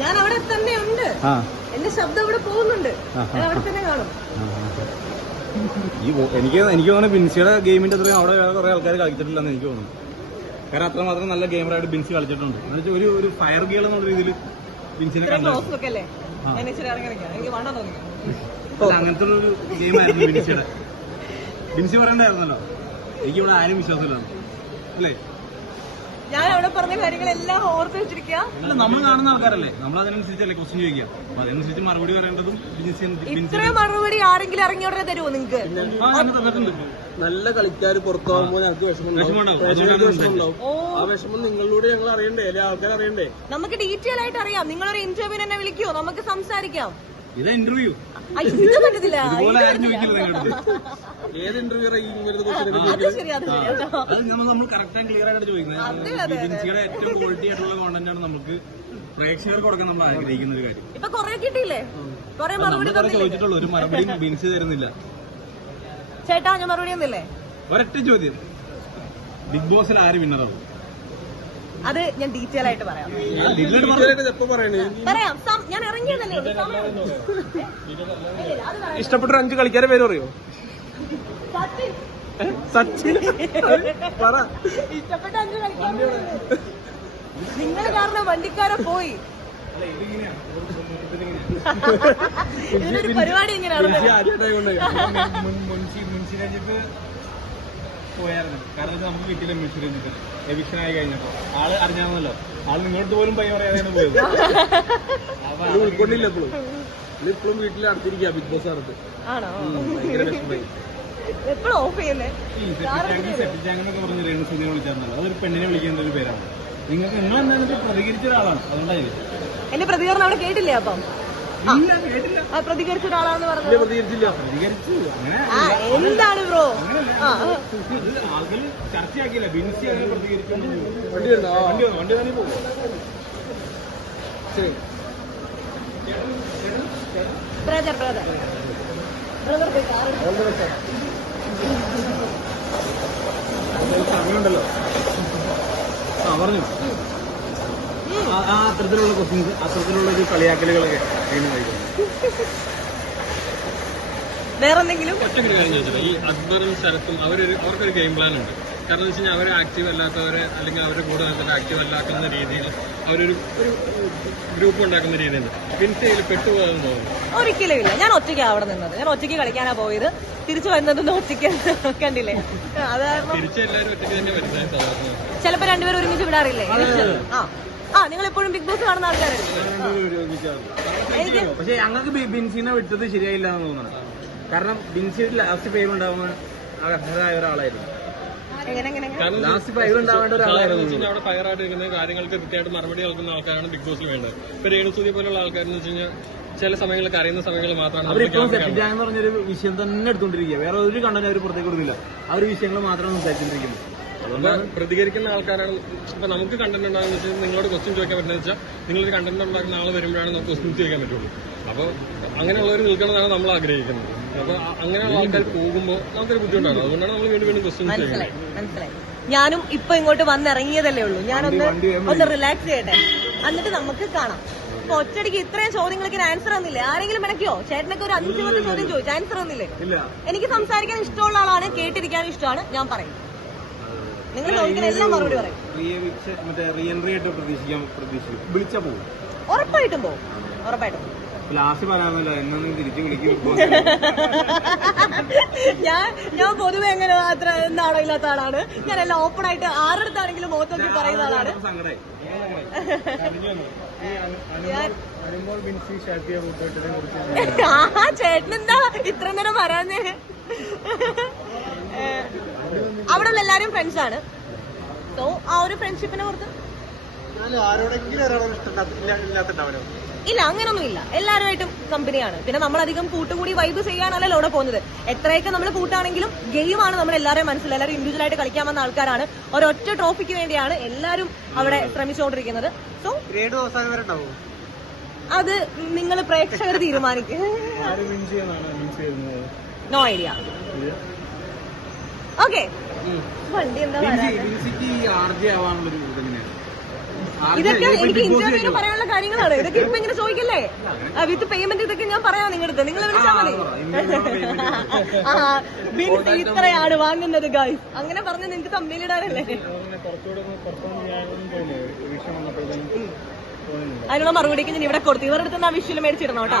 ഞാൻ അവിടെ തന്നെ ഉണ്ട്. എന്റെ ശബ്ദം ഇവിടെ പോകുന്നുണ്ട്. ഞാൻ അവിടെ തന്നെ കാണും. എനിക്ക് തോന്നുന്നു ബിൻസിയുടെ ഗെയിമിന്റെ അത്രയും അവിടെ കുറെ ആൾക്കാർ കളിച്ചിട്ടില്ലെന്ന് എനിക്ക് തോന്നുന്നു. കാരണം അത്രമാത്രം നല്ല ഗെയിമറായിട്ട് ബിൻസി കളിച്ചിട്ടുണ്ട്. എന്നുവെച്ചാൽ ഒരു ഫയർ ഗേൾ എന്നുള്ള രീതിയിൽ ബിൻസിനെ അങ്ങനത്തെ ഒരു ഗെയിമായിരുന്നു ബിൻസിയുടെ. ബിൻസി പറയണ്ടായിരുന്നല്ലോ, എനിക്കിവിടെ ആരും വിശ്വാസമില്ല അല്ലേ? ഞാൻ അവിടെ പറഞ്ഞ കാര്യങ്ങളെല്ലാം ഓർത്ത് വെച്ചിരിക്കുക. നമ്മൾ കാണുന്ന ആൾക്കാരല്ലേ, നമ്മൾ അതിനനുസരിച്ചല്ലേ ക്വസ്റ്റ്യൻ ചോദിക്കുക. അപ്പൊ അതിനനുസരിച്ച് മറുപടി പറയേണ്ടതും ഇത്രയും മറുപടി ആരെങ്കിലും ഇറങ്ങി ഉടനെ തരുമോ നിങ്ങൾക്ക്? നല്ല കളിക്കാർ പുറത്താവുമ്പോൾ ഞങ്ങൾക്ക് വിഷമമുണ്ടാവും. ആ വിഷമം നിങ്ങളിലൂടെ ഞങ്ങൾ അറിയണ്ടേ, അല്ലെ ആൾക്കാർ അറിയണ്ടേ? നമുക്ക് ഡീറ്റെയിൽ ആയിട്ട് അറിയാം. നിങ്ങളൊരു ഇന്റർവ്യൂവിന് എന്നെ വിളിക്കുവോ, നമുക്ക് സംസാരിക്കാം. ഇത് ഇന്റർവ്യൂ ഇത് പറ്റത്തില്ല. ഏത് ഇന്റർവ്യൂ നമ്മൾ കറക്റ്റ് ആൻഡ് ക്ലിയർ ആയിട്ട് ചോദിക്കുന്നത്. ബിൻസിയുടെ ഏറ്റവും ക്വാളിറ്റി ആയിട്ടുള്ള കോണ്ടന്റ് ആണ് നമുക്ക് പ്രേക്ഷകർക്ക് കൊടുക്കാൻ നമ്മൾ ആഗ്രഹിക്കുന്ന ഒരു കാര്യം. ഇപ്പൊ കൊറേ കിട്ടിയില്ലേ, കൊറേ മറുപടി ചോദിച്ചിട്ടുള്ളൂ, ഒരു മറുപടി ബിൻസി തരുന്നില്ല. ചേട്ടാ ഞാൻ മറുപടി ഒന്നില്ലേ? ഒരൊറ്റ ചോദ്യം, ബിഗ് ബോസിൽ ആര് വിന്നറാവും? അത് ഞാൻ ഡീറ്റെയിൽ ആയിട്ട് പറയാം. ഞാൻ ഇറങ്ങിയതല്ലേ. ഇഷ്ടപ്പെട്ട 5 കളിക്കാരെ പേര് പറയോ? സച്ചിൻ. ഇഷ്ടപ്പെട്ട 5 കളിക്കാരെ നിങ്ങൾ കാരണം വണ്ടിക്കാരെ പോയി. ഇതിനൊരു പരിപാടി എങ്ങനെയാണ് പോയായിരുന്നു? കാരണം നമുക്ക് കിട്ടിയില്ല മ്യൂസിക് രഞ്ജിത്ത് എവിക്ഷൻ ആയി കഴിഞ്ഞപ്പോ ആള് അറിഞ്ഞാന്നല്ലോ, ആള് നിങ്ങളോട് പോലും പയ്യ പറയാതെയാണ് പോയത്. ഉൾക്കൊണ്ടില്ല ഇപ്പോഴും വീട്ടിൽ അടുത്തിരിക്കുക ബിഗ് ബോസ് അടുത്ത്. ഭയങ്കര വിഷമമായി. എപ്പോഴും ഓഫ് ചെയ്യുന്നേ സെറ്റിജാങ്ങെന്നൊക്കെ പറഞ്ഞ് രേണുസുനെ വിളിച്ചായിരുന്നല്ലോ, അതൊരു പെണ്ണിനെ വിളിക്കുന്ന ഒരു പേരാണ്. നിങ്ങൾ എന്താണെന്ന് പ്രതികരിച്ച ഒരാളാണ്, അതുകൊണ്ടായിരിക്കും. എന്റെ പ്രതികരണം അവിടെ കേട്ടില്ലേ? അപ്പം പ്രതികരിച്ച ഒരാളാണെന്ന് പറഞ്ഞു. എന്താണ് ബ്രോ? ചർച്ചയാക്കിയില്ല, ബിൻസി അങ്ങനെ പ്രതികരിക്കുന്നു. വണ്ടി തന്നെ പോകും. ബ്രദർ സമയമുണ്ടല്ലോ. പറഞ്ഞു അത്തരത്തിലുള്ള ക്വസ്റ്റ്യൻസ്, അത്തരത്തിലുള്ള ഒരു കളിയാക്കലുകളൊക്കെ വേറെന്തെങ്കിലും ഒറ്റൊരു കാര്യം ചോദിച്ചത്, ഈ അക്ബറും ശരത്തും അവർക്കൊരു ഗെയിം പ്ലാൻ ഉണ്ട്. കാരണം എന്ന് വെച്ച് കഴിഞ്ഞാൽ അവരെ ആക്റ്റീവ് അല്ലാത്തവരെ അല്ലെങ്കിൽ അവരെ കൂടെ നിന്നിട്ട് ആക്റ്റീവ് അല്ലാക്കുന്ന രീതിയിൽ അവരൊരു ഗ്രൂപ്പ് ഉണ്ടാക്കുന്ന രീതിയുണ്ട്. ബിൻസിയിൽ പെട്ടുപോകാൻ തോന്നുന്നു. ഒരിക്കലും ഇല്ല. ഞാൻ ഒറ്റയ്ക്കാണ് അവിടെ നിന്നത്. ഞാൻ ഒറ്റയ്ക്ക് കളിക്കാനാ പോയത്. തിരിച്ചു വരുന്നതൊന്നും ഒറ്റയ്ക്ക് കണ്ടില്ലേ? അതായത് തിരിച്ചെല്ലാവരും ഒറ്റയ്ക്ക് തന്നെ വരുന്നത് സാധാരണ. ചിലപ്പോ രണ്ടുപേരും ഒരുമിച്ച് വിടാറില്ലേ? നിങ്ങൾ എപ്പോഴും ബിഗ് ബോസ് കാണുന്ന ആൾക്കാരല്ലേ? പക്ഷെ ഞങ്ങൾക്ക് ബിൻസിനെ വിട്ടത് ശരിയായില്ല എന്ന് തോന്നുന്നു. കാരണം ബിൻസി ലാസ്റ്റ് ഫൈവ് ഉണ്ടാവുന്ന അർഹരായ ഒരാളായിരുന്നു. അവിടെ ഫയറായിട്ട് നിൽക്കുന്ന കാര്യങ്ങൾക്ക് കൃത്യമായിട്ട് മറുപടി നൽകുന്ന ആൾക്കാരാണ് ബിഗ് ബോസിൽ വേണ്ടത്. ഇപ്പൊ രേണുസുതി പോലുള്ള ആൾക്കാരെന്ന് വെച്ച് കഴിഞ്ഞാൽ ചില സമയങ്ങളിൽ കരയുന്ന സമയങ്ങളിൽ മാത്രമാണ് സെറ്റിജാങ് പറഞ്ഞൊരു വിഷയം തന്നെ എടുത്തോണ്ടിരിക്കുക. വേറെ ഒരു കണ്ടന്റ് അവർ പുറത്തേക്ക് കൊടുക്കില്ല. ആ ഒരു വിഷയങ്ങൾ മാത്രമാണ് സംസാരിച്ചിരിക്കുന്നത്. അതുകൊണ്ട് പ്രതികരിക്കുന്ന ആൾക്കാരാണ്. ഇപ്പൊ നമുക്ക് കണ്ടന്റ് ഉണ്ടാകുന്ന വെച്ചാൽ നിങ്ങളോട് ക്വസ്റ്റ്യൻ ചോദിക്കാൻ പറ്റുന്നത് വെച്ചാൽ നിങ്ങളൊരു കണ്ടന്റ് ഉണ്ടാക്കുന്ന ആൾ വരുമ്പോഴാണ് നമുക്ക് ക്വസ്റ്റ്യൻ ചോദിക്കാൻ പറ്റുള്ളൂ. അപ്പൊ അങ്ങനെയുള്ളവർ നിൽക്കണമെന്നാണ് നമ്മൾ ആഗ്രഹിക്കുന്നത്. അപ്പൊ അങ്ങനെയുള്ള ആൾക്കാർ പോകുമ്പോൾ നമുക്കൊരു ബുദ്ധിമുട്ടാണ്. അതുകൊണ്ടാണ് നമ്മൾ വീണ്ടും ക്വസ്റ്റ്യൻ മനസ്സിലായി. ഞാനും ഇപ്പൊ ഇങ്ങോട്ട് വന്നിറങ്ങിയതല്ലേ ഉള്ളൂ. ഞാനൊന്ന് റിലാക്സ് ചെയ്യട്ടെ, എന്നിട്ട് നമുക്ക് കാണാം. ഇപ്പൊ ഒറ്റടിക്ക് ഇത്രയും ചോദ്യങ്ങൾക്ക് ആൻസർ ഒന്നില്ലേ? ആരെങ്കിലും മെനക്കോ? ചേട്ടനൊക്കെ ഒരു 5-10 ചോദ്യം ചോദിച്ചു, ആൻസർ ഒന്നില്ലേ? എനിക്ക് സംസാരിക്കാൻ ഇഷ്ടമുള്ള ആളാണ്, കേട്ടിരിക്കാൻ ഇഷ്ടമാണ്. ഞാൻ പറയും, നിങ്ങൾ ചോദിക്കുന്ന എല്ലാം മറുപടി പറയും. ഉറപ്പായിട്ടും പോകും, ഉറപ്പായിട്ടും. ലാസ്റ്റ് പറയാമല്ലോ, എന്നൊന്നും തിരിച്ചു വിളിക്കും. ഞാൻ പൊതുവെ എങ്ങനെ അത്ര എന്താണോ ഇല്ലാത്ത ആളാണ്. ഞാൻ എല്ലാം ഓപ്പൺ ആയിട്ട് ആരുടെ മുഖത്തൊക്കെ പറയുന്ന ആളാണ്. ചേട്ടനെന്താ ഇത്ര നേരം പറയാഞ്ഞേ? അവിടെ ഉള്ള എല്ലാരും ഫ്രണ്ട്സ് ആണ്. സോ ആ ഒരു ഫ്രണ്ട്ഷിപ്പിനെ കുറിച്ച് ഇല്ല, അങ്ങനൊന്നും ഇല്ല. എല്ലാവരുമായിട്ടും കമ്പനിയാണ്. പിന്നെ നമ്മളധികം കൂട്ടുകൂടി വൈബ് ചെയ്യാനല്ലല്ലോ അവിടെ പോകുന്നത്. എത്രയൊക്കെ നമ്മൾ കൂട്ടാണെങ്കിലും ഗെയിമാണ് നമ്മൾ എല്ലാവരെയും മനസ്സിൽ. എല്ലാവരും ഇൻഡിവിജ്വൽ ആയിട്ട് കളിക്കാൻ വന്ന ആൾക്കാരാണ്. ഒരൊറ്റ ട്രോഫിക്ക് വേണ്ടിയാണ് എല്ലാവരും അവിടെ ശ്രമിച്ചുകൊണ്ടിരിക്കുന്നത്. സോ അത് നിങ്ങൾ പ്രേക്ഷകർ തീരുമാനിക്കും. No idea. ഓക്കെ, വണ്ടി എന്താ ഇതൊക്കെ എനിക്ക് ഇന്റർവ്യൂവിന് പറയാനുള്ള കാര്യങ്ങളാണ്. ഇതൊക്കെ ഇപ്പൊ ഇങ്ങനെ ചോദിക്കല്ലേ, വിത്ത് പേയ്മെന്റ് ഇതൊക്കെ ഞാൻ പറയാം നിങ്ങളുടെ, നിങ്ങൾ വിളിച്ചാൽ മതി. ബിൻസ് ഇത്രയാണ് വാങ്ങുന്നത് ഗൈസ്, അങ്ങനെ പറഞ്ഞ് നിങ്ങൾക്ക് തമ്മിലിടാനല്ലേ. അതിനുള്ള മറുപടിക്ക് ഞാൻ ഇവിടെ കൊടുത്തു. ഇവരുടെ അടുത്ത് ആ വിഷ്വൽ മേടിച്ചിടണം കേട്ടോ.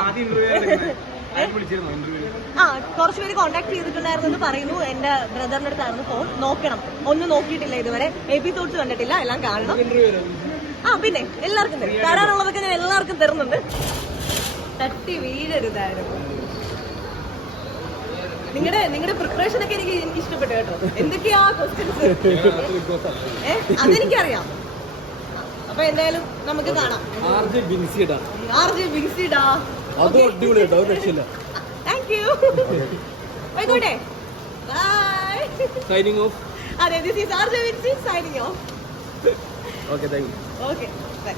ആ കുറച്ച് പേര് കോൺടാക്ട് ചെയ്തിട്ടുണ്ടായിരുന്നു പറയുന്നു. എന്റെ ബ്രദറിന്റെ അടുത്തായിരുന്നു ഫോൺ. നോക്കണം, ഒന്നും നോക്കിയിട്ടില്ല ഇതുവരെ, എപ്പിസോഡ്സ് കണ്ടിട്ടില്ല, എല്ലാം കാണണം. ആ പിന്നെ എല്ലാവർക്കും തരും, തരാനുള്ളതൊക്കെ ഞാൻ എല്ലാവർക്കും തരുന്നുണ്ട്. തട്ടി വീഴരുതായിരുന്നു. നിങ്ങളുടെ പ്രിപ്പറേഷൻ ഒക്കെ എനിക്ക് ഇഷ്ടപ്പെട്ടു കേട്ടോ. എന്തൊക്കെയാ ക്വസ്റ്റ്യൻസ് അതെനിക്കറിയാം. അപ്പൊ എന്തായാലും നമുക്ക് കാണാം. ആർജെ ബിൻസിഡാ താങ്ക് യു. ആയിക്കോട്ടെ, ബൈ. Signing off. അതെ, this is RJ Binsi signing off. Okay, thank you. Okay, by.